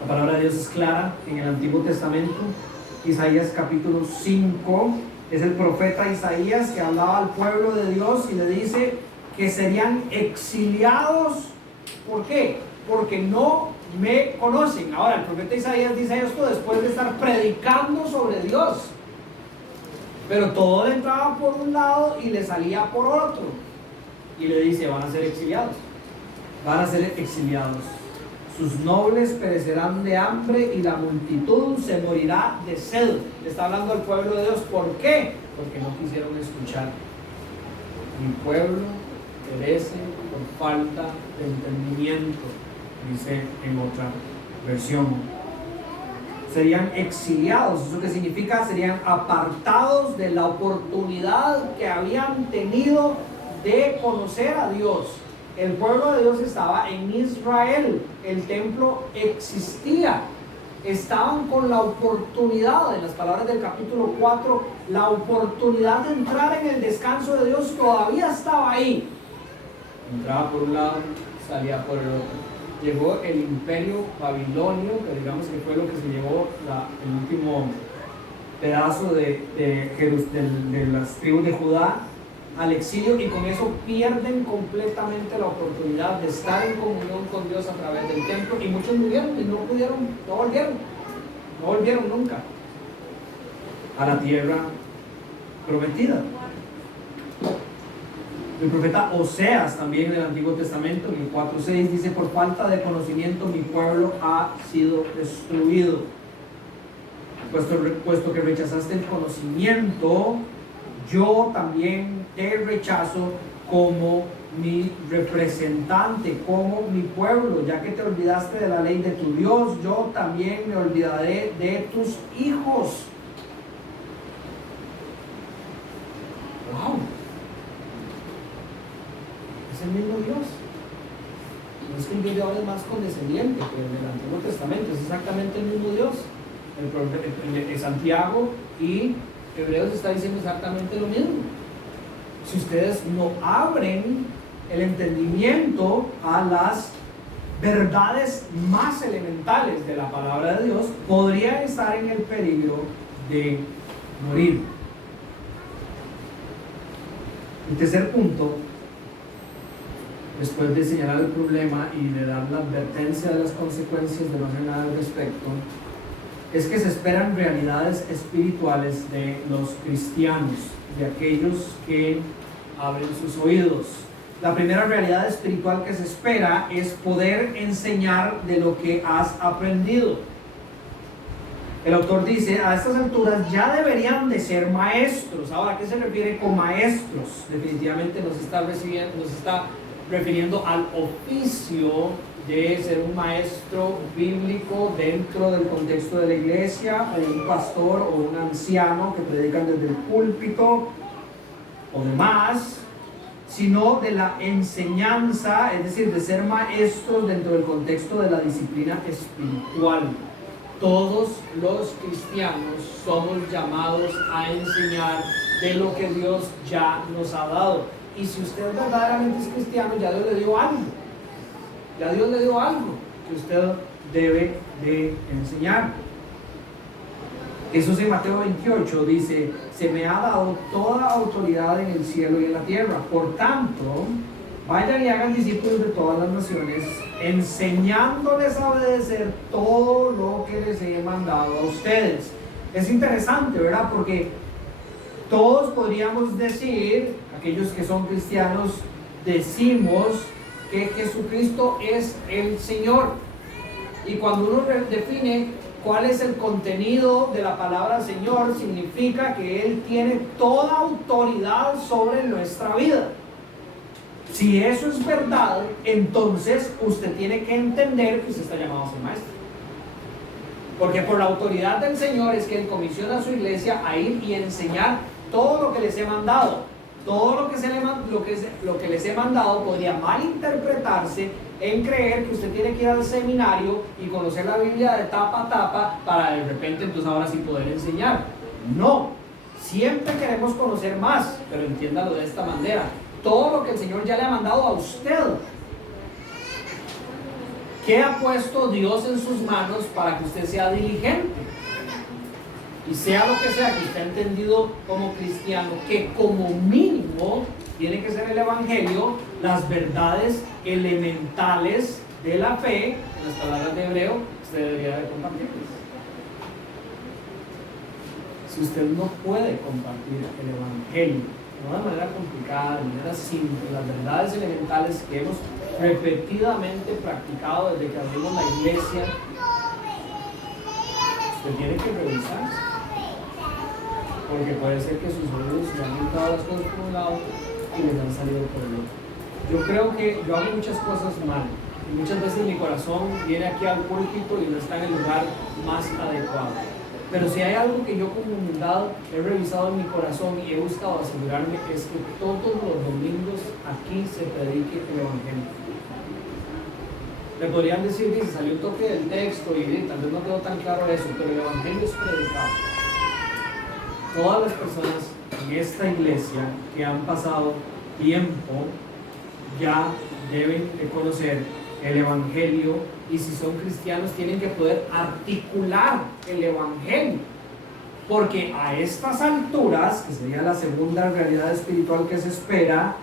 La palabra de Dios es clara en el Antiguo Testamento. Isaías capítulo 5, es el profeta Isaías que hablaba al pueblo de Dios y le dice que serían exiliados. ¿Por qué? Porque no me conocen. Ahora, el profeta Isaías dice esto después de estar predicando sobre Dios, pero todo le entraba por un lado y le salía por otro, y le dice: van a ser exiliados, van a ser exiliados. Sus nobles perecerán de hambre y la multitud se morirá de sed. Le está hablando al pueblo de Dios. ¿Por qué? Porque no quisieron escuchar. Mi pueblo perece por falta de entendimiento, dice en otra versión. Serían exiliados. ¿Eso qué significa? Serían apartados de la oportunidad que habían tenido de conocer a Dios. El pueblo de Dios estaba en Israel, el templo existía, estaban con la oportunidad, en las palabras del capítulo 4, la oportunidad de entrar en el descanso de Dios todavía estaba ahí. Entraba por un lado, salía por el otro. Llegó el imperio babilonio, que digamos que fue lo que se llevó el último pedazo de las tribus de Judá al exilio, y con eso pierden completamente la oportunidad de estar en comunión con Dios a través del templo, y muchos murieron y no volvieron nunca. a la tierra prometida. El profeta Oseas también en el Antiguo Testamento, en el 4:6, dice: por falta de conocimiento mi pueblo ha sido destruido. Puesto que rechazaste el conocimiento, yo también te rechazo como mi representante, como mi pueblo. Ya que te olvidaste de la ley de tu Dios, yo también me olvidaré de tus hijos. ¡Wow! Es el mismo Dios. No es que el Dios de ahora es más condescendiente que en el Antiguo Testamento, es exactamente el mismo Dios. El Santiago y Hebreos está diciendo exactamente lo mismo. Si ustedes no abren el entendimiento a las verdades más elementales de la palabra de Dios, podrían estar en el peligro de morir. El tercer punto, después de señalar el problema y de dar la advertencia de las consecuencias de no hacer nada al respecto, es que se esperan realidades espirituales de los cristianos, de aquellos que abren sus oídos. La primera realidad espiritual que se espera es poder enseñar de lo que has aprendido. El autor dice: a estas alturas ya deberían de ser maestros. Ahora, ¿a qué se refiere con maestros? Definitivamente nos está refiriendo al oficio de ser un maestro bíblico dentro del contexto de la iglesia, o un pastor o un anciano que predican desde el púlpito o demás, sino de la enseñanza, es decir, de ser maestros dentro del contexto de la disciplina espiritual. Todos los cristianos somos llamados a enseñar de lo que Dios ya nos ha dado. Y si usted verdaderamente es cristiano, ya Dios le dio algo. Ya Dios le dio algo que usted debe de enseñar. Jesús en Mateo 28 dice: se me ha dado toda autoridad en el cielo y en la tierra. Por tanto, vayan y hagan discípulos de todas las naciones, enseñándoles a obedecer todo lo que les he mandado a ustedes. Es interesante, ¿verdad? Porque todos podríamos decir, aquellos que son cristianos, decimos que Jesucristo es el Señor. Y cuando uno define cuál es el contenido de la palabra Señor, significa que Él tiene toda autoridad sobre nuestra vida. Si eso es verdad, entonces usted tiene que entender que usted está llamado a ser maestro. Porque por la autoridad del Señor es que Él comisiona a su iglesia a ir y enseñar todo lo que les he mandado. Todo lo que les he mandado podría malinterpretarse en creer que usted tiene que ir al seminario y conocer la Biblia de tapa a tapa para de repente entonces ahora sí poder enseñar. No, siempre queremos conocer más, pero entiéndalo de esta manera: todo lo que el Señor ya le ha mandado a usted. ¿Qué ha puesto Dios en sus manos para que usted sea diligente? Y sea lo que sea que usted ha entendido como cristiano, que como mínimo tiene que ser el Evangelio, las verdades elementales de la fe, en las palabras de Hebreo, usted debería de compartirlas. Si usted no puede compartir el Evangelio, no de manera complicada, de manera simple, las verdades elementales que hemos repetidamente practicado desde que abrimos la iglesia, usted tiene que revisarse. Porque puede ser que sus oídos se han entrado las cosas por un lado y les han salido por el otro. Yo creo que yo hago muchas cosas mal y muchas veces mi corazón viene aquí al púlpito y no está en el lugar más adecuado. Pero si hay algo que yo como humildad he revisado en mi corazón y he buscado asegurarme, es que todos los domingos aquí se predique el Evangelio. Me podrían decir que se salió un toque del texto y tal vez no quedó tan claro eso, pero el Evangelio es predicado. Todas las personas en esta iglesia que han pasado tiempo ya deben de conocer el Evangelio, y si son cristianos tienen que poder articular el Evangelio, porque a estas alturas, que sería la segunda realidad espiritual que se espera,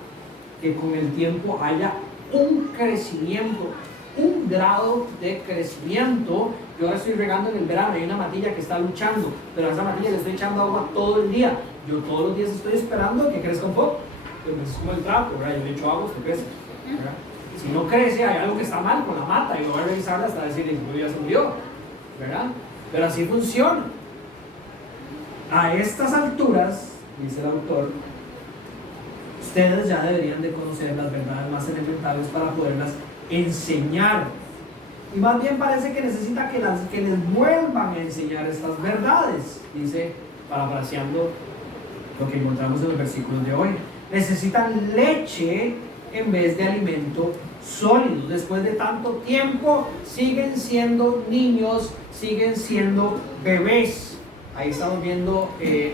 que con el tiempo haya un crecimiento, un grado de crecimiento Yo ahora estoy regando en el verano, hay una matilla que está luchando, pero a esa matilla le estoy echando agua todo el día. Yo todos los días estoy esperando que crezca un poco. Pues es como el trapo, ¿verdad? Yo le echo agua, usted crece, ¿verdad? Si no crece, hay algo que está mal con la mata y voy a revisarla hasta decir, ya se murió, ¿verdad? Pero así funciona. A estas alturas, dice el autor, ustedes ya deberían de conocer las verdades más elementales para poderlas enseñar. Y más bien parece que necesita que les vuelvan a enseñar estas verdades, dice, parafraseando lo que encontramos en los versículos de hoy. Necesitan leche en vez de alimento sólido. Después de tanto tiempo siguen siendo niños, siguen siendo bebés. Ahí estamos viendo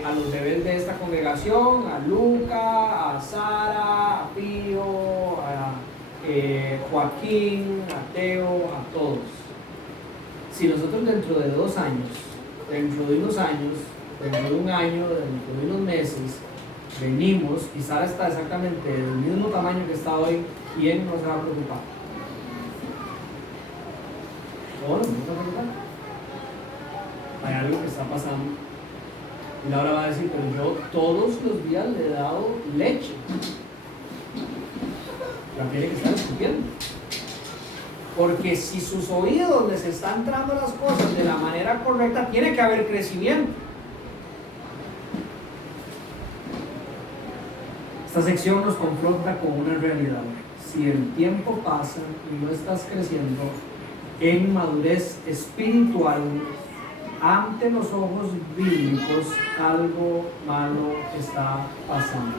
a los bebés de esta congregación, a Luca, a Sara, a Pío, a Joaquín, a Teo, a todos. Si nosotros dentro de 2 años, dentro de unos años, dentro de un año, dentro de unos meses, venimos y Sara está exactamente del mismo tamaño que está hoy, ¿quién no se va a preocupar? ¿O no se va a preocupar? Hay algo que está pasando. Y Laura va a decir, pero yo todos los días le he dado leche. La tiene que estar escupiendo. Porque si sus oídos les están entrando las cosas de la manera correcta, tiene que haber crecimiento. Esta sección nos confronta con una realidad. Si el tiempo pasa y no estás creciendo en madurez espiritual, ante los ojos bíblicos, algo malo está pasando.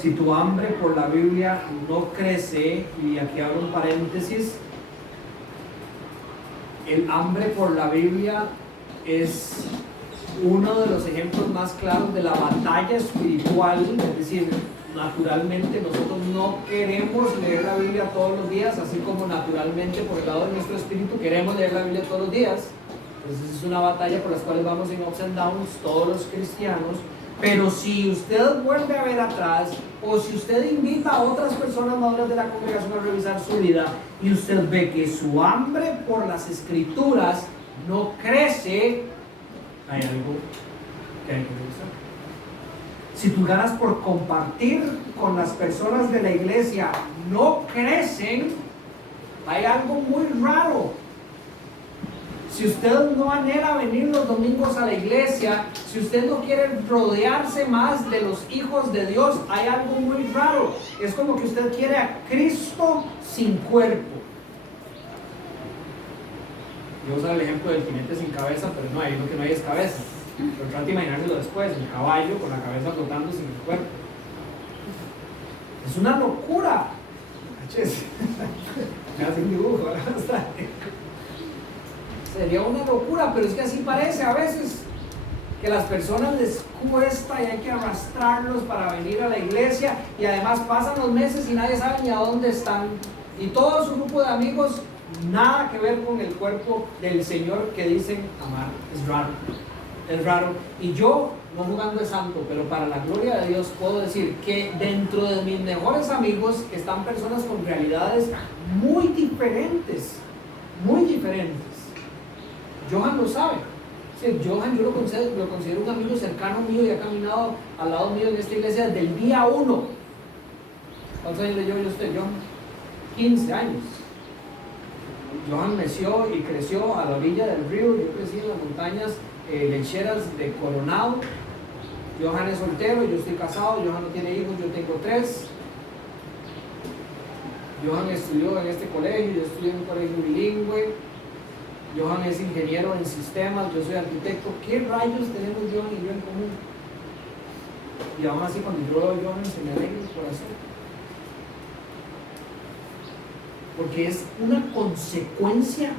Si tu hambre por la Biblia no crece, y aquí abro un paréntesis, el hambre por la Biblia es uno de los ejemplos más claros de la batalla espiritual. Es decir, naturalmente nosotros no queremos leer la Biblia todos los días, así como naturalmente por el lado de nuestro espíritu queremos leer la Biblia todos los días. Entonces es una batalla por la cual vamos en ups and downs todos los cristianos. Pero si usted vuelve a ver atrás, o si usted invita a otras personas maduras de la congregación a revisar su vida, y usted ve que su hambre por las escrituras no crece, hay algo que hay que revisar. Si tus ganas por compartir con las personas de la iglesia no crecen, hay algo muy raro. Si usted no anhela venir los domingos a la iglesia, si usted no quiere rodearse más de los hijos de Dios, hay algo muy raro. Es como que usted quiere a Cristo sin cuerpo. Yo uso el ejemplo del jinete sin cabeza, pero no, ahí lo que no hay es cabeza. Pero trata de imaginárselo después, el caballo con la cabeza flotando sin el cuerpo. Es una locura. Me hace un dibujo, ¿verdad? Sería una locura, pero es que así parece a veces, que a las personas les cuesta y hay que arrastrarlos para venir a la iglesia, y además pasan los meses y nadie sabe ni a dónde están, y todo su grupo de amigos nada que ver con el cuerpo del Señor que dicen amar. Es raro, y yo, no jugando de santo, pero para la gloria de Dios puedo decir que dentro de mis mejores amigos están personas con realidades muy diferentes. Johan lo sabe. Sí, Johan yo lo considero un amigo cercano mío y ha caminado al lado mío en esta iglesia desde el día 1. ¿Cuántos años le llevo yo a usted, Johan? 15 años. Johan nació y creció a la orilla del río. Yo crecí en las montañas lecheras de Coronado. Johan es soltero, yo estoy casado. Johan no tiene hijos, yo tengo 3. Johan estudió en este colegio, yo estudié en un colegio bilingüe. Johan es ingeniero en sistemas, yo soy arquitecto. ¿Qué rayos tenemos Johan y yo en común? Y aún así cuando yo veo a Johan se me alegra el corazón. Porque es una consecuencia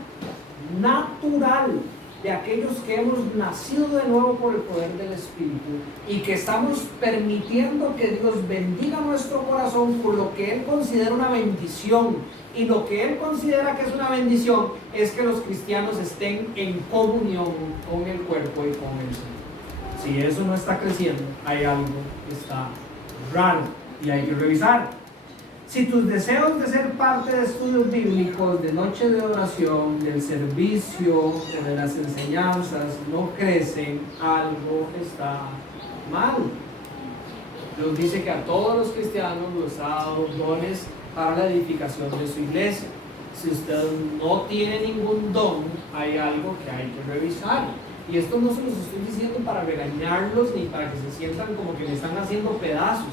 natural de aquellos que hemos nacido de nuevo por el poder del Espíritu y que estamos permitiendo que Dios bendiga nuestro corazón por lo que Él considera una bendición. Y lo que Él considera que es una bendición es que los cristianos estén en comunión con el cuerpo y con el Señor. Si eso no está creciendo, hay algo que está raro y hay que revisar. Si tus deseos de ser parte de estudios bíblicos, de noche de oración, del servicio, de las enseñanzas, no crecen, algo está mal. Dios dice que a todos los cristianos los ha dado dones para la edificación de su iglesia. Si usted no tiene ningún don, hay algo que hay que revisar. Y esto no se los estoy diciendo para regañarlos ni para que se sientan como que le están haciendo pedazos.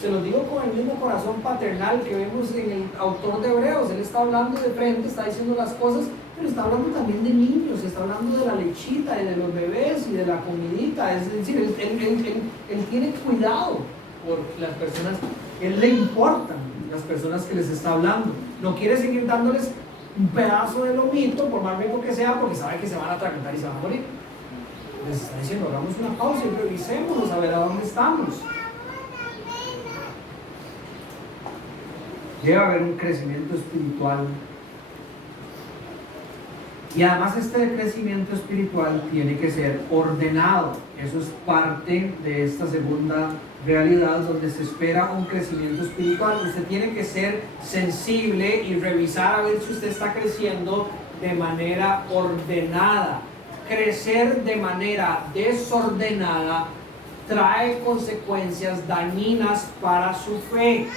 Se los digo con el mismo corazón paternal que vemos en el autor de Hebreos. Él está hablando de frente, está diciendo las cosas, pero está hablando también de niños, está hablando de la lechita y de los bebés y de la comidita. Es decir, él tiene cuidado por las personas, él le importan las personas que les está hablando. No quiere seguir dándoles un pedazo de lomito, por más rico que sea, porque sabe que se van a atragantar y se van a morir. Les está diciendo, hagamos una pausa y revisémonos a ver a dónde estamos. Debe haber un crecimiento espiritual. Y además este crecimiento espiritual tiene que ser ordenado. Eso es parte de esta segunda realidad donde se espera un crecimiento espiritual. Usted tiene que ser sensible y revisar a ver si usted está creciendo de manera ordenada. Crecer de manera desordenada trae consecuencias dañinas para su fe.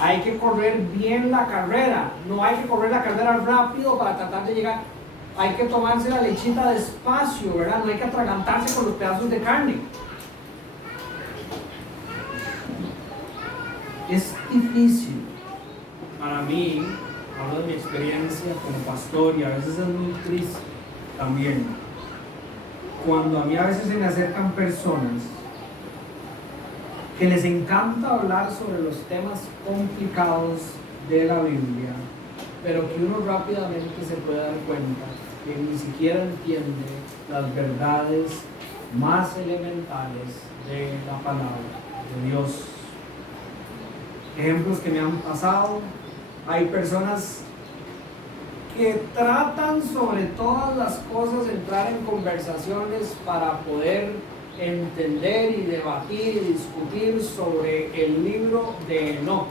Hay que correr bien la carrera, no hay que correr la carrera rápido para tratar de llegar. Hay que tomarse la lechita despacio, ¿verdad? No hay que atragantarse con los pedazos de carne. Es difícil para mí, hablo de mi experiencia como pastor, y a veces es muy triste también, cuando a mí a veces se me acercan personas que les encanta hablar sobre los temas complicados de la Biblia, pero que uno rápidamente se puede dar cuenta que ni siquiera entiende las verdades más elementales de la palabra de Dios. Ejemplos que me han pasado: hay personas que tratan sobre todas las cosas entrar en conversaciones para poder entender y debatir y discutir sobre el libro de Enoc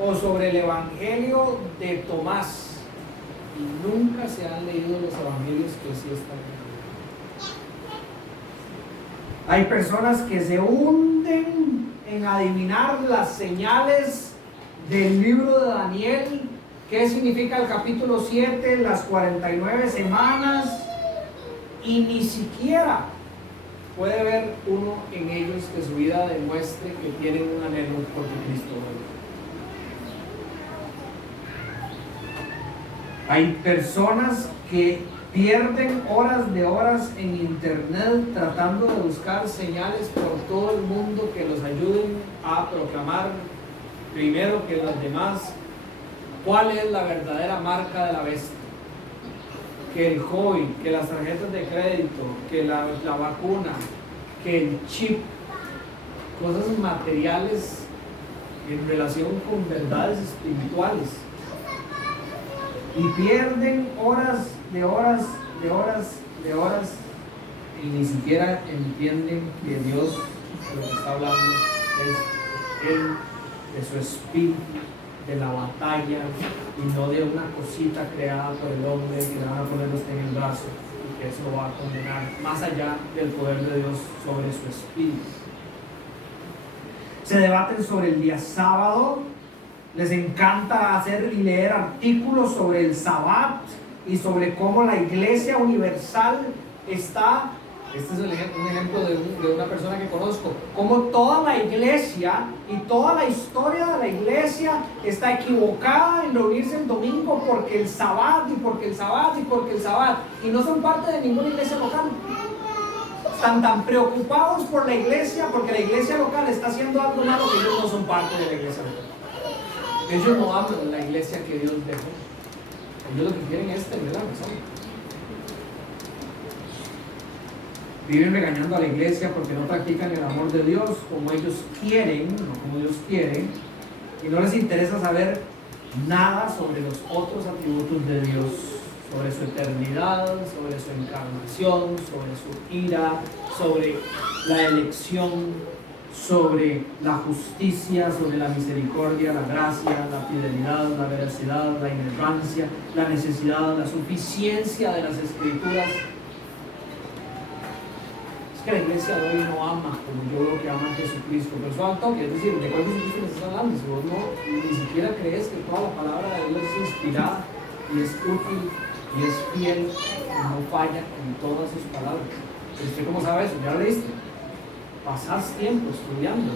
o sobre el evangelio de Tomás, y nunca se han leído los evangelios que sí están en. Hay personas que se hunden en adivinar las señales del libro de Daniel, qué significa el capítulo 7, las 49 semanas, y ni siquiera puede ver uno en ellos que su vida demuestre que tienen un anhelo por Cristo. Hay personas que pierden horas de horas en internet tratando de buscar señales por todo el mundo que los ayuden a proclamar primero que los demás cuál es la verdadera marca de la bestia. Que el COVID, que las tarjetas de crédito, que la vacuna, que el chip, cosas materiales en relación con verdades espirituales. Y pierden horas de horas de horas de horas y ni siquiera entienden que Dios lo que está hablando es Él, de su espíritu, de la batalla, y no de una cosita creada por el hombre que le van a poner usted en el brazo y que eso lo va a condenar más allá del poder de Dios sobre su espíritu. Se debaten sobre el día sábado, les encanta hacer y leer artículos sobre el Sabbat y sobre cómo la Iglesia Universal está. Este es un ejemplo de una persona que conozco. Como toda la iglesia y toda la historia de la iglesia está equivocada en reunirse el domingo porque el Sabbat y porque el Sabbat y porque el Sabbat. Y no son parte de ninguna iglesia local. Están tan preocupados por la iglesia porque la iglesia local está haciendo algo malo que ellos no son parte de la iglesia local. Ellos no hablan de la iglesia que Dios dejó. Ellos lo que quieren es tener la razón. Viven regañando a la iglesia porque no practican el amor de Dios como ellos quieren, no como Dios quiere, y no les interesa saber nada sobre los otros atributos de Dios, sobre su eternidad, sobre su encarnación, sobre su ira, sobre la elección, sobre la justicia, sobre la misericordia, la gracia, la fidelidad, la veracidad, la inerrancia, la necesidad, la suficiencia de las Escrituras. Es que la iglesia de hoy no ama como yo veo que ama a Jesucristo, pero eso al toque, es decir, ¿de cuál Jesucristo me estás hablando? Si vos no ni siquiera crees que toda la palabra de Dios es inspirada y es útil y es fiel y no falla en todas sus palabras. ¿Usted cómo sabe eso? ¿Ya lo leíste? Pasás tiempo estudiando.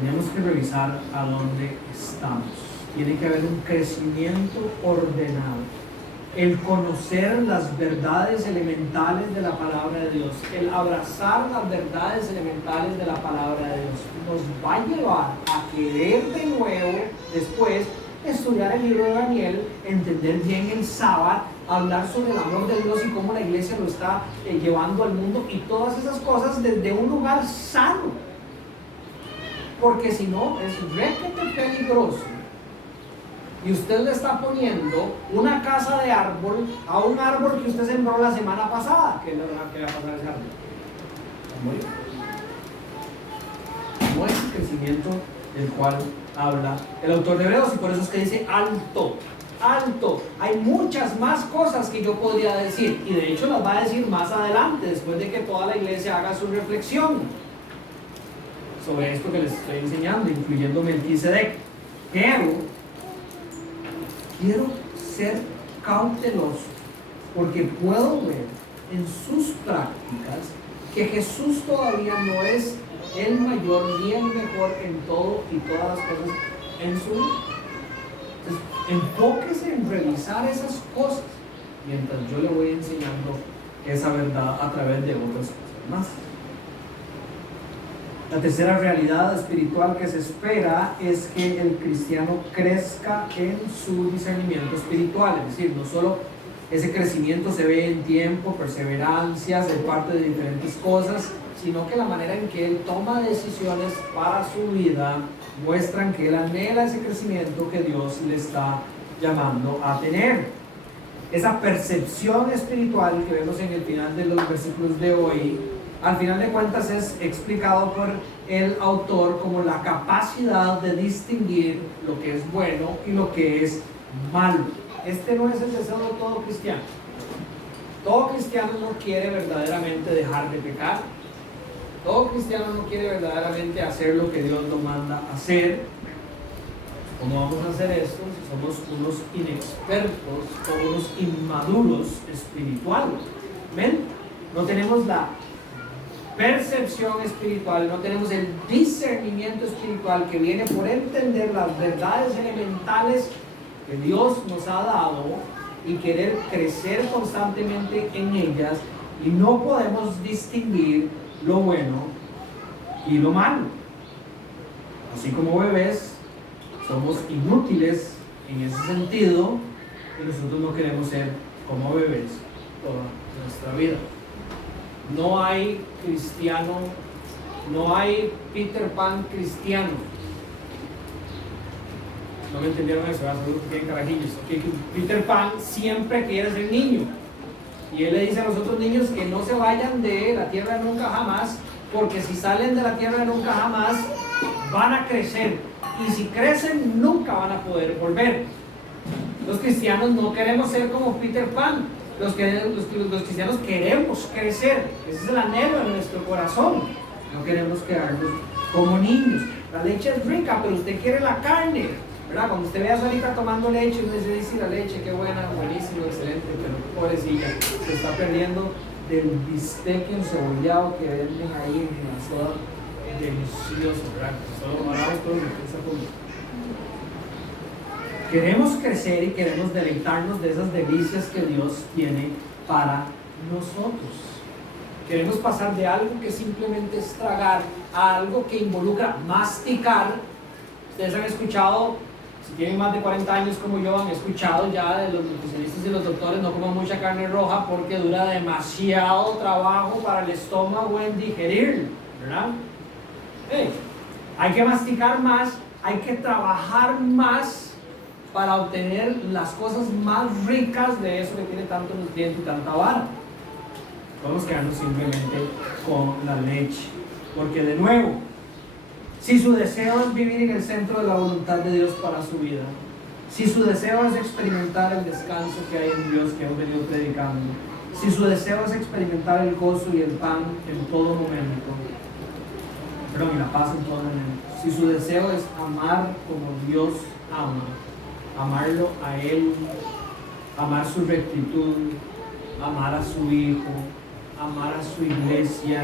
Tenemos que revisar a dónde estamos. Tiene que haber un crecimiento ordenado. El conocer las verdades elementales de la palabra de Dios, el abrazar las verdades elementales de la palabra de Dios, nos va a llevar a querer de nuevo después estudiar el libro de Daniel, entender bien el sábado, hablar sobre el amor de Dios y cómo la iglesia lo está llevando al mundo y todas esas cosas desde un lugar sano, porque si no es requete peligroso y usted le está poniendo una casa de árbol a un árbol que usted sembró la semana pasada. ¿Qué le va a pasar a ese árbol? Va a morir. No es el crecimiento del cual habla el autor de Hebreos, y por eso es que dice alto, alto. Hay muchas más cosas que yo podría decir, y de hecho las va a decir más adelante, después de que toda la iglesia haga su reflexión sobre esto que les estoy enseñando, incluyendo Melquisedec. Pero quiero ser cauteloso, porque puedo ver en sus prácticas que Jesús todavía no es el mayor ni el mejor en todo y todas las cosas en su vida. Entonces, enfóquese en revisar esas cosas mientras yo le voy enseñando esa verdad a través de otras cosas más. La tercera realidad espiritual que se espera es que el cristiano crezca en su discernimiento espiritual, es decir, no solo ese crecimiento se ve en tiempo, perseverancias, de parte de diferentes cosas, sino que la manera en que él toma decisiones para su vida muestran que él anhela ese crecimiento que Dios le está llamando a tener. Esa percepción espiritual que vemos en el final de los versículos de hoy, al final de cuentas es explicado por el autor como la capacidad de distinguir lo que es bueno y lo que es malo. Este no es el deseo de todo cristiano. Todo cristiano no quiere verdaderamente dejar de pecar. Todo cristiano no quiere verdaderamente hacer lo que Dios lo manda hacer. ¿Cómo vamos a hacer esto si somos unos inexpertos o unos inmaduros espirituales? ¿Ven? No tenemos la percepción espiritual, no tenemos el discernimiento espiritual que viene por entender las verdades elementales que Dios nos ha dado y querer crecer constantemente en ellas, y no podemos distinguir lo bueno y lo malo. Así como bebés somos inútiles en ese sentido, y nosotros no queremos ser como bebés toda nuestra vida. No hay cristiano, no hay Peter Pan cristiano. No me entendieron eso, seguro que tienen carajillos. Peter Pan siempre quiere ser niño, y él le dice a los otros niños que no se vayan de la tierra nunca jamás, porque si salen de la tierra nunca jamás van a crecer, y si crecen nunca van a poder volver. Los cristianos no queremos ser como Peter Pan. Los cristianos queremos crecer. Ese es el anhelo de nuestro corazón. No queremos quedarnos como niños. La leche es rica, pero usted quiere la carne, ¿verdad? Cuando usted ve a su hija tomando leche, uno dice, la leche, qué buena, buenísimo, excelente, pero pobrecilla, se está perdiendo del bistec encebollado que venden ahí en la soda, delicioso, ¿verdad? Solo barato, todo lo que está comiendo. Queremos crecer y queremos deleitarnos de esas delicias que Dios tiene para nosotros. Queremos pasar de algo que simplemente es tragar a algo que involucra masticar. Ustedes han escuchado, si tienen más de 40 años como yo, han escuchado ya de los nutricionistas y los doctores: no coman mucha carne roja porque dura demasiado trabajo para el estómago en digerir, ¿verdad? Hay que masticar más, hay que trabajar más para obtener las cosas más ricas de eso que tiene tanto nutriente y tanta vara. Podemos quedarnos simplemente con la leche. Porque de nuevo, si su deseo es vivir en el centro de la voluntad de Dios para su vida, si su deseo es experimentar el descanso que hay en Dios que hemos venido predicando, si su deseo es experimentar el gozo y el pan en todo momento, y la paz en todo momento, si su deseo es amar como Dios ama, amarlo a Él, amar su rectitud, amar a su Hijo, amar a su iglesia,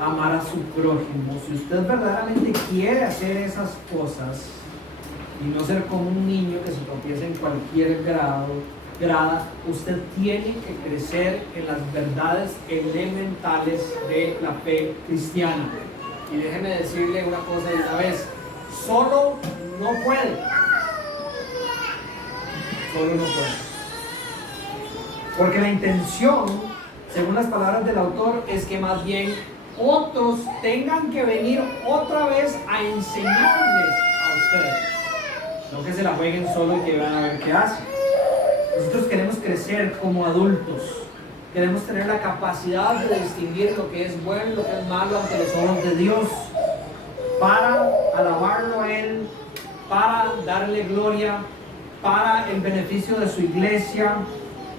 amar a su prójimo, si usted verdaderamente quiere hacer esas cosas y no ser como un niño que se tropieza en cualquier grada, usted tiene que crecer en las verdades elementales de la fe cristiana. Y déjeme decirle una cosa de una vez, solo no puede. Solo no puede. Porque la intención, según las palabras del autor, es que más bien otros tengan que venir otra vez a enseñarles a ustedes. No que se la jueguen solo y que van a ver qué hacen. Nosotros queremos crecer como adultos. Queremos tener la capacidad de distinguir lo que es bueno y lo que es malo ante los ojos de Dios, para alabarlo a Él, para darle gloria, para el beneficio de su iglesia,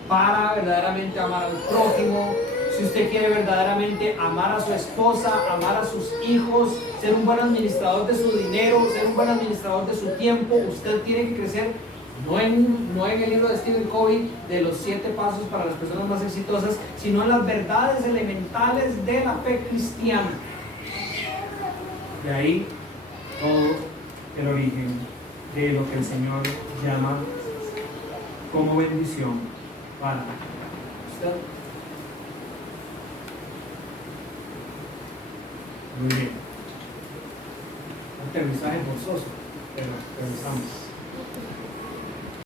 para verdaderamente amar al prójimo. Si usted quiere verdaderamente amar a su esposa, amar a sus hijos, ser un buen administrador de su dinero, ser un buen administrador de su tiempo, usted tiene que crecer. No en el libro de Stephen Covey de los 7 pasos para las personas más exitosas, sino en las verdades elementales de la fe cristiana. De ahí todo el origen de lo que el Señor llama como bendición para usted. Muy bien. Un aterrizaje forzoso, pero estamos.